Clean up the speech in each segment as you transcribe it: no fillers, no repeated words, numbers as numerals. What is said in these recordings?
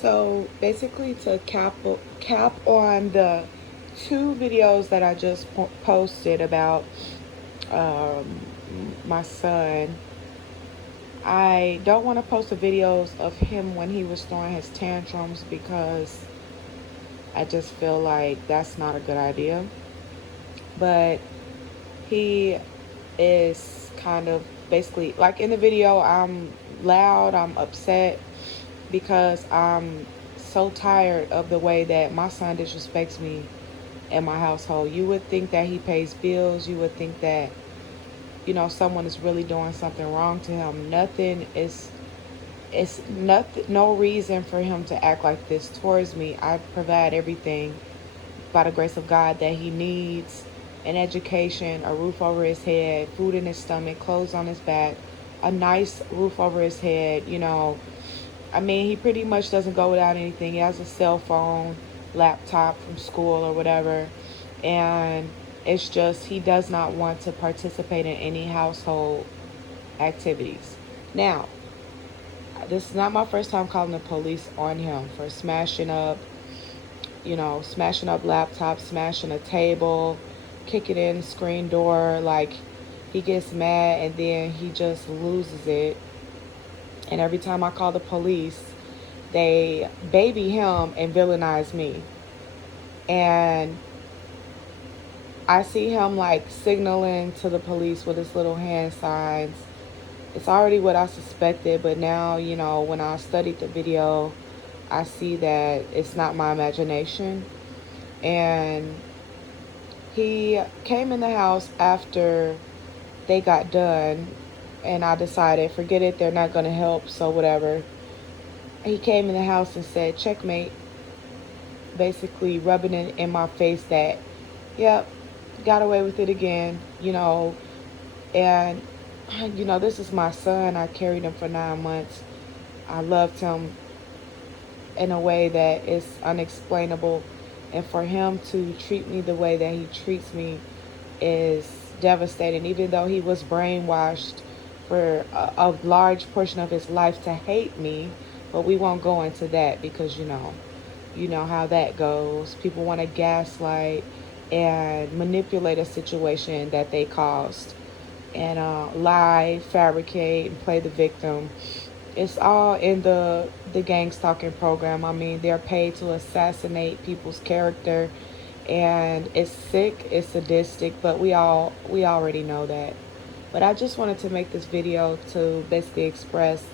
So basically, to cap on the two videos that I just posted about um, my son, I don't want to post the videos of him when he was throwing his tantrums because I just feel like that's not a good idea. But he is kind of basically like in the video, I'm loud, I'm upset because I'm so tired of the way that my son disrespects me in my household. You would think that he pays bills. You would think that, someone is really doing something wrong to him. It's nothing, no reason for him to act like this towards me. I provide everything by the grace of God that he needs: an education, a roof over his head, food in his stomach, clothes on his back, a nice roof over his head. I mean, he pretty much doesn't go without anything. He has a cell phone, laptop from school or whatever. And it's just he does not want to participate in any household activities. Now, this is not my first time calling the police on him for smashing up laptops, smashing a table, kicking in the screen door. Like, he gets mad and then he just loses it. And every time I call the police, they baby him and villainize me. And I see him like signaling to the police with his little hand signs. It's already what I suspected, but now, when I studied the video, I see that it's not my imagination. And he came in the house after they got done, and I decided, forget it, they're not going to help, so whatever. He came in the house and said, checkmate, basically rubbing it in my face that, yep, got away with it again. And, this is my son. I carried him for 9 months. I loved him in a way that is unexplainable. And for him to treat me the way that he treats me is devastating, even though he was brainwashed for a large portion of his life to hate me. But we won't go into that because, you know how that goes. People want to gaslight and manipulate a situation that they caused and lie, fabricate, and play the victim. It's all in the gang stalking program. I mean, they're paid to assassinate people's character, and it's sick, it's sadistic, but we already know that. But I just wanted to make this video to basically express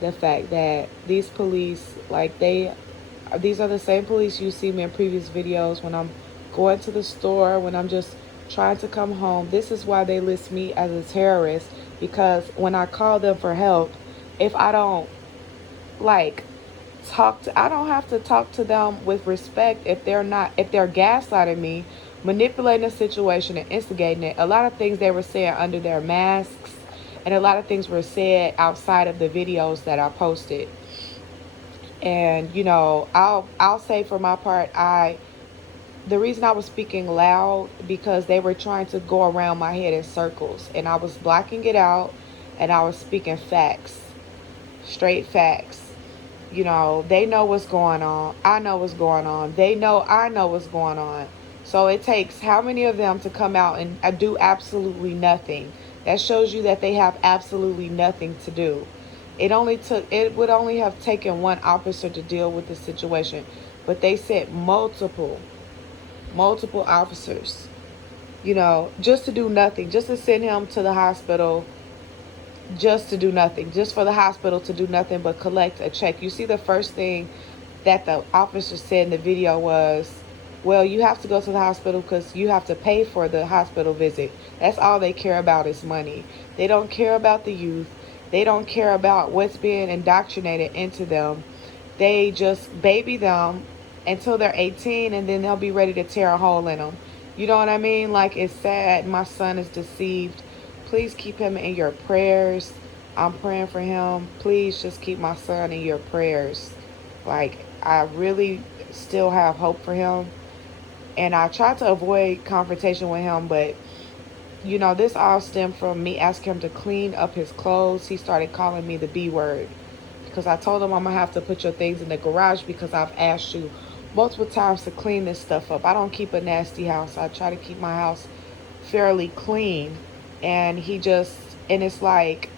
the fact that these police, these are the same police you see me in previous videos when I'm going to the store, when I'm just trying to come home. This is why they list me as a terrorist, because when I call them for help, if I don't like I don't have to talk to them with respect if they're gaslighting me, manipulating the situation and instigating it. A lot of things they were saying under their masks, and a lot of things were said outside of the videos that I posted. And I'll say for my part, the reason I was speaking loud because they were trying to go around my head in circles, and I was blocking it out, and I was speaking facts, straight facts. They know what's going on. I know what's going on. They know I know what's going on. So it takes how many of them to come out and do absolutely nothing? That shows you that they have absolutely nothing to do. It would only have taken one officer to deal with the situation, but they sent multiple officers, just to do nothing, just to send him to the hospital, just to do nothing, just for the hospital to do nothing but collect a check. You see, the first thing that the officer said in the video was, well, you have to go to the hospital because you have to pay for the hospital visit. That's all they care about is money. They don't care about the youth. They don't care about what's being indoctrinated into them. They just baby them until they're 18, and then they'll be ready to tear a hole in them. You know what I mean? Like, it's sad. My son is deceived. Please keep him in your prayers. I'm praying for him. Please just keep my son in your prayers. Like, I really still have hope for him. And I try to avoid confrontation with him, but this all stemmed from me asking him to clean up his clothes. He started calling me the B word. because I told him I'm going to have to put your things in the garage because I've asked you multiple times to clean this stuff up. I don't keep a nasty house. I try to keep my house fairly clean. And and it's like,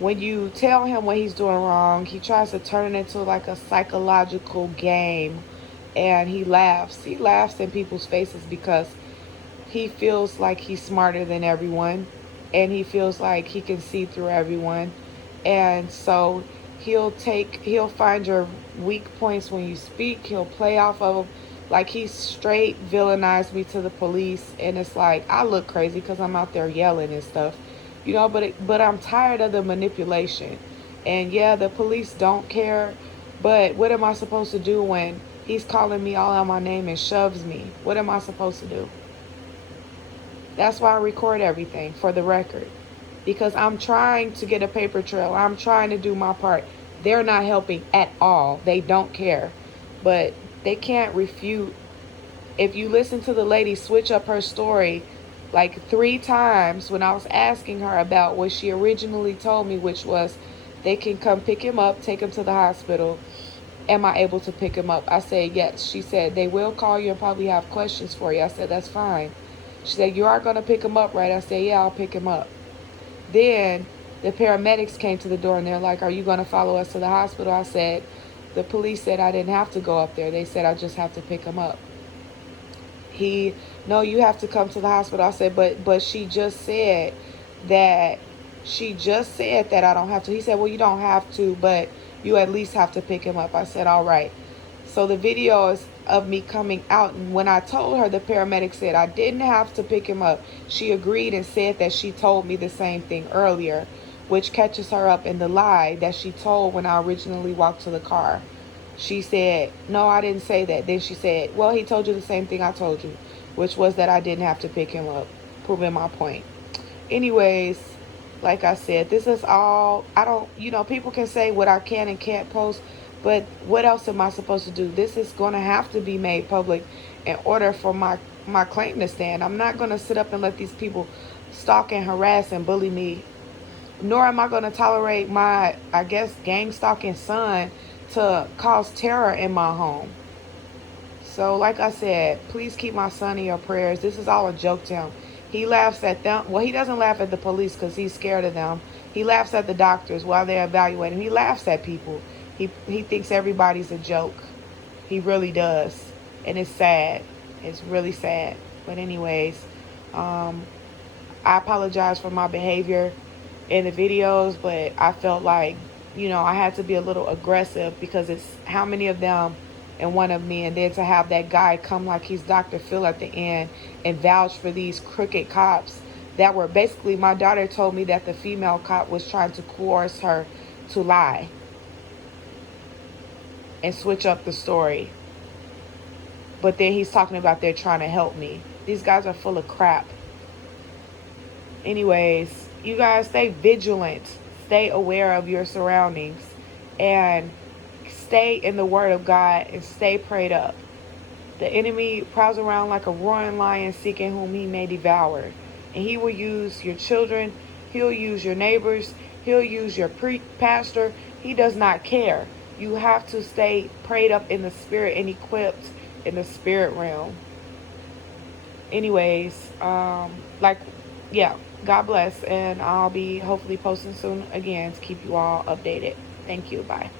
when you tell him what he's doing wrong, he tries to turn it into like a psychological game, and he laughs. He laughs in people's faces because he feels like he's smarter than everyone, and he feels like he can see through everyone. And so he'll find your weak points when you speak. He'll play off of them. Like, he straight villainized me to the police, and it's like I look crazy because I'm out there yelling and stuff, but I'm tired of the manipulation. And yeah, the police don't care, but what am I supposed to do when he's calling me all out my name and shoves me? What am I supposed to do? That's why I record everything, for the record, because I'm trying to get a paper trail. I'm trying to do my part. They're not helping at all. They don't care. But they can't refute. If you listen to the lady switch up her story like 3 times when I was asking her about what she originally told me, which was they can come pick him up, take him to the hospital. Am I able to pick him up? I said yes. She said they will call you and probably have questions for you. I said that's fine. She said, you are going to pick him up, right? I said, yeah, I'll pick him up. Then the paramedics came to the door and they're like, are you going to follow us to the hospital? I said, the police said I didn't have to go up there. They said I just have to pick him up. No, you have to come to the hospital. I said, but she just said that I don't have to. He said, well, you don't have to, but you at least have to pick him up. I said, all right. So the video is of me coming out, and when I told her, the paramedic said I didn't have to pick him up. She agreed and said that she told me the same thing earlier, which catches her up in the lie that she told when I originally walked to the car. She said, no, I didn't say that. Then she said, well, he told you the same thing I told you, which was that I didn't have to pick him up, proving my point. Anyways, like I said, this is all, I don't, people can say what I can and can't post, but what else am I supposed to do? This is going to have to be made public in order for my claim to stand. I'm not going to sit up and let these people stalk and harass and bully me, nor am I going to tolerate my, I guess, gang stalking son to cause terror in my home. So like I said, please keep my son in your prayers. This is all a joke to him. He laughs at them. Well, he doesn't laugh at the police because he's scared of them. He laughs at the doctors while they're evaluating. He laughs at people. He thinks everybody's a joke. He really does. And it's sad. It's really sad. But anyways, I apologize for my behavior in the videos, but I felt like, I had to be a little aggressive because it's how many of them and one of me, and then to have that guy come like he's Dr. Phil at the end and vouch for these crooked cops that were basically, my daughter told me that the female cop was trying to coerce her to lie and switch up the story. But then he's talking about they're trying to help me. These guys are full of crap. Anyways, you guys stay vigilant. Stay aware of your surroundings. And stay in the Word of God and stay prayed up. The enemy prowls around like a roaring lion seeking whom he may devour. And he will use your children. He'll use your neighbors. He'll use your pastor. He does not care. You have to stay prayed up in the spirit and equipped in the spirit realm. Anyways, God bless. And I'll be hopefully posting soon again to keep you all updated. Thank you. Bye.